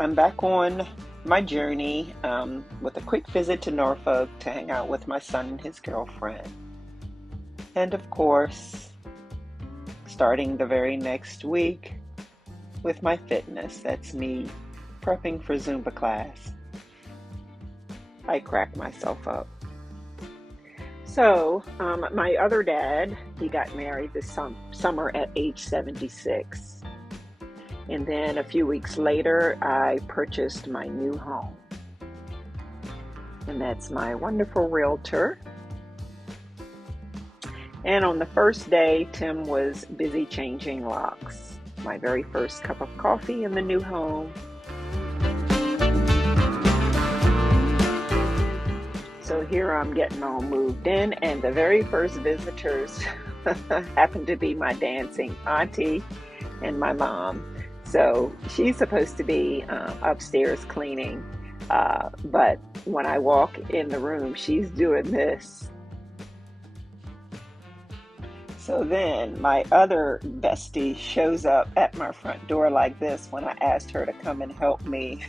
I'm back on my journey with a quick visit to Norfolk to hang out with my son and his girlfriend. And of course, starting the very next week with my fitness. That's me prepping for Zumba class. I crack myself up. So, my other dad, he got married this summer at age 76. And then a few weeks later, I purchased my new home. And that's my wonderful realtor. And on the first day, Tim was busy changing locks. My very first cup of coffee in the new home. So here I'm getting all moved in, and the very first visitors happened to be my dancing auntie and my mom. So she's supposed to be upstairs cleaning, but when I walk in the room, she's doing this. So then my other bestie shows up at my front door like this when I asked her to come and help me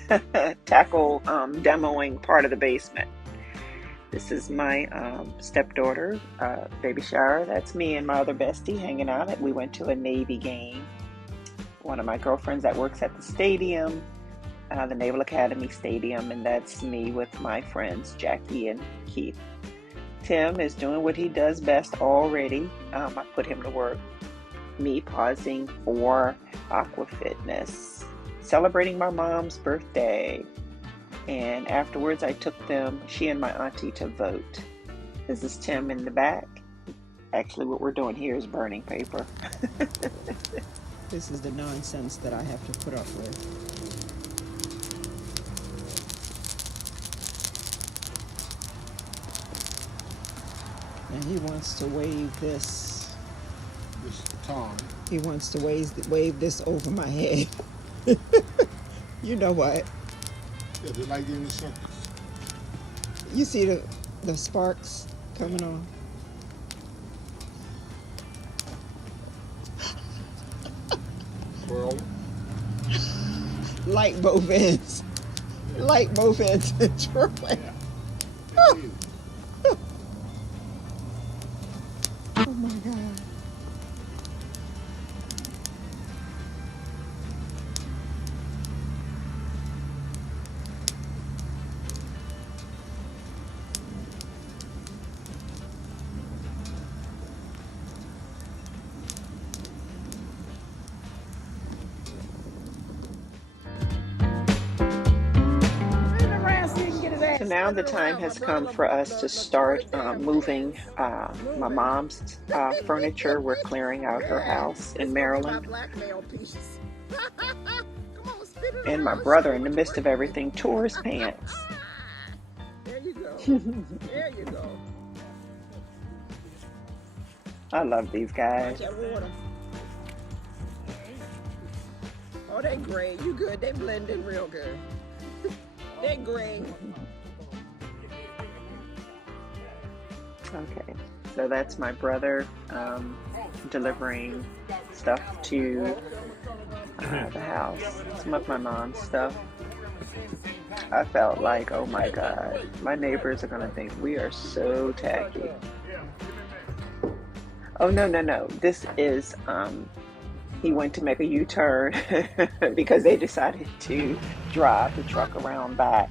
tackle demoing part of the basement. This is my stepdaughter, baby shower. That's me and my other bestie hanging out. We went to a Navy game. One of my girlfriends that works at the stadium, the Naval Academy Stadium, and that's me with my friends Jackie and Keith. Tim is doing what he does best already. I put him to work. Me pausing for Aqua Fitness, celebrating my mom's birthday. And afterwards I took them, she and my auntie, to vote. This is Tim in the back. Actually, what we're doing here is burning paper. This is the nonsense that I have to put up with. And he wants to wave this. This time. He wants to wave this over my head. You know what? Yeah, they're like in the circus. You see the sparks coming on? Well, Light both ends. yeah. Light both ends and twirling. Yeah. They do. Oh my God. So now the time has come for us to start moving my mom's furniture. We're clearing out her house in Maryland. And my brother, in the midst of everything, tore his pants. There you go. There you go. I love these guys. Watch that water. Oh, they gray. You good. They blend in real good. They gray. Okay, so that's my brother delivering stuff to the house. Some of my mom's stuff. I felt like, oh my God, my neighbors are gonna think we are so tacky. Oh no, this is, he went to make a U-turn because they decided to drive the truck around back.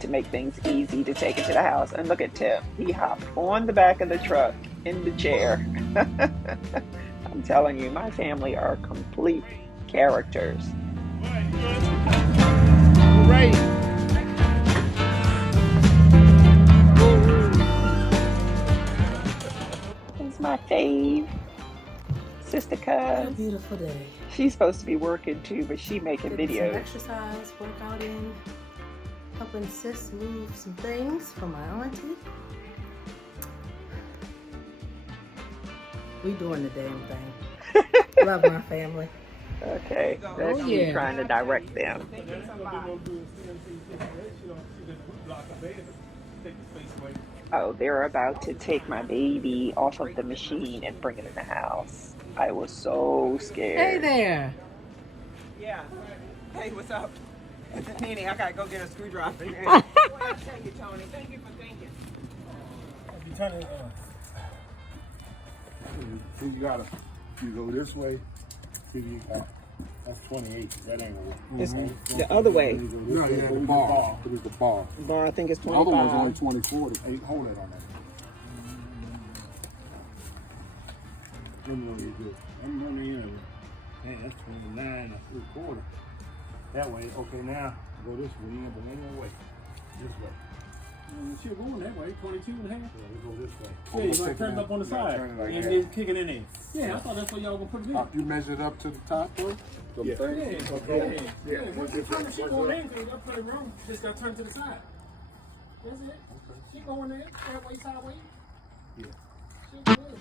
To make things easy to take it to the house. And look at Tim. He hopped on the back of the truck in the chair. I'm telling you, my family are complete characters. Right. It's my fave. Sister What a Cuz. beautiful day. She's supposed to be working too, but she making Getting some videos. exercise, workout in, helping sis move some things for my auntie. We doing the damn thing. Love my family. Okay, that's Oh, me yeah. trying to direct them. Oh, they're about to take my baby off of the machine and bring it in the house. I was so scared. Hey there. Yeah. Hey, what's up? Nene, I gotta go get a screwdriver. Well, I tell you, Tony, thank you for thinking. You turn it. See, you go this way. See, you got. That's 28. That ain't gonna work. It's the other way. No, yeah, the bar. It is the bar. Bar, I think it's The other one's 25. only 24. The 8 hold it on that. Let me know you do. I'm on the end. Hey, that's 29 or 3/4. That way. Okay, now go this way, but one more way. This way. You're going that way, 22 and a half. Yeah, we go this way. Yeah, you gotta turn it up on the side. Turn it like And that. then kick it in there. Yeah, I thought that's where y'all gonna put it in. You measured up to the top, boy? Yeah. Yeah. Once you turn the shit going in, you gotta put it wrong. Just gotta turn to the side. That's it. Keep going there. That way, sideways. Yeah. Shit good.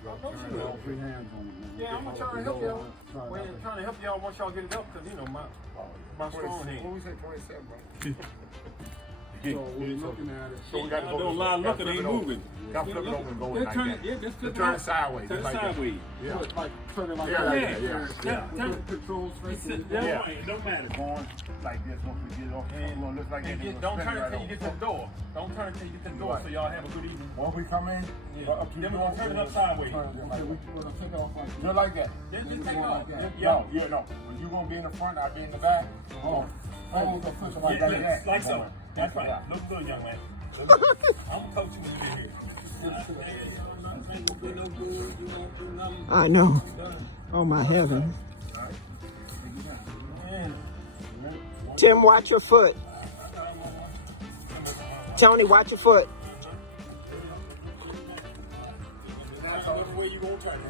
Turn all 3 hands on it, man. Yeah, I'm gonna try to help y'all. Well, I'm trying to help y'all once y'all get it up, because, you know, my strong hand. What we say, 27, bro? So we're looking at it. So we got to go. Don't lie, look, it ain't moving. Got to flip it over and go in like Turn that. it, yeah, just flip it Turn over. it sideways. Turn it like that. sideways. Yeah. Like, turn it like Yeah, that. like that, yeah. Turn Control straight to the That's yeah. right, it don't matter. Going like this once we get off. It's gonna look like that. And don't turn it till you get to the door. Don't turn it till you get to the door, so y'all have a good evening. Once we come in, Yeah. up to the Then we're door, gonna turn it up sideways. Okay, we're gonna take it off like this. Just like that. Just take it Going off. like that. Yeah. No, yeah, no. But you gonna be in the front, I'll be in the back. Oh, I'm gonna push it like that. Like so. That's fine. Look good, young man. I'm gonna coach you when you get here. I know. Oh my heaven. Tim, watch your foot. Tony, watch your foot. That's the way you gonna turn it.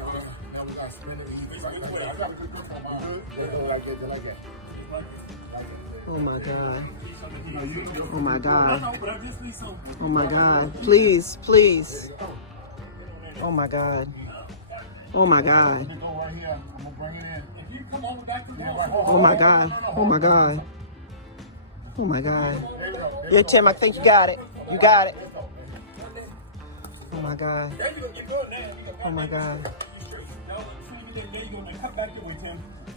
Now we gotta spin it. I got a good grip on mine. Like that, like that. Oh my God. Oh Oh my God. Oh my God. Please, please. Oh my God. Oh my God. Oh my God. Oh my God. Oh my God. Yeah, Tim, I think you got it. You got it. Oh my God. Oh my God.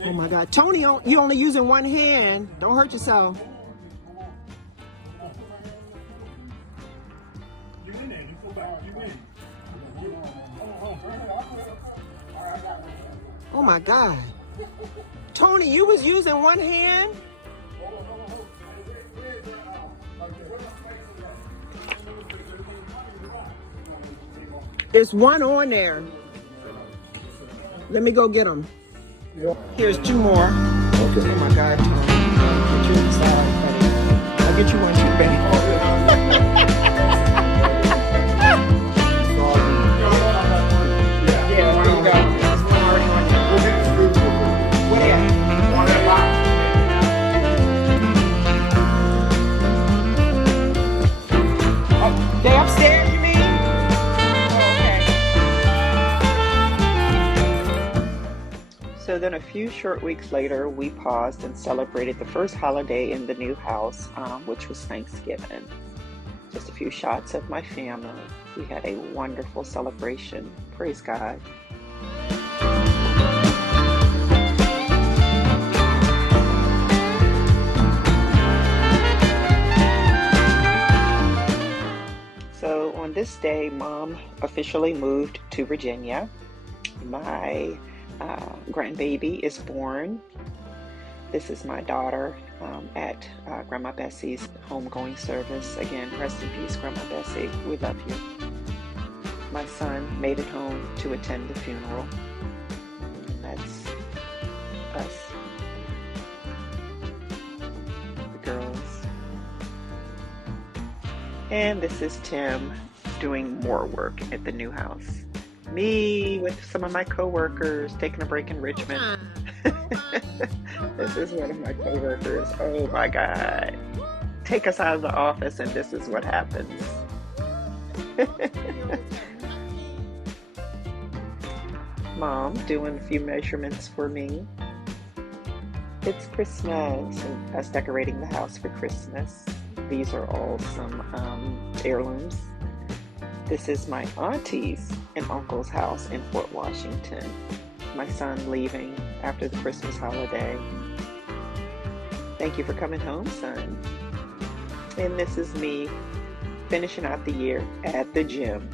Oh my God. Tony, you only using one hand. Don't hurt yourself. Oh my God. Tony, you was using one hand? There's one on there. Let me go get them. Here's 2 more. Okay. Oh my God, Tony. Get you inside, buddy. I'll get you one too, baby. Yeah, there you go. It's already on you. What at? Oh, they upstairs, you mean? Oh, okay. So then a few short weeks later, we paused and celebrated the first holiday in the new house, which was Thanksgiving. Just a few shots of my family. We had a wonderful celebration. Praise God. So on this day, Mom officially moved to Virginia. My grandbaby is born. This is my daughter at Grandma Bessie's homegoing service. Again, rest in peace, Grandma Bessie. We love you. My son made it home to attend the funeral. And that's us. The girls. And this is Tim doing more work at the new house. Me with some of my coworkers taking a break in Richmond. This is one of my coworkers. Oh my God. Take us out of the office and this is what happens. Mom doing a few measurements for me. It's Christmas and us decorating the house for Christmas. These are all some heirlooms. This is my auntie's and uncle's house in Fort Washington. My son leaving after the Christmas holiday. Thank you for coming home, son. And this is me finishing out the year at the gym.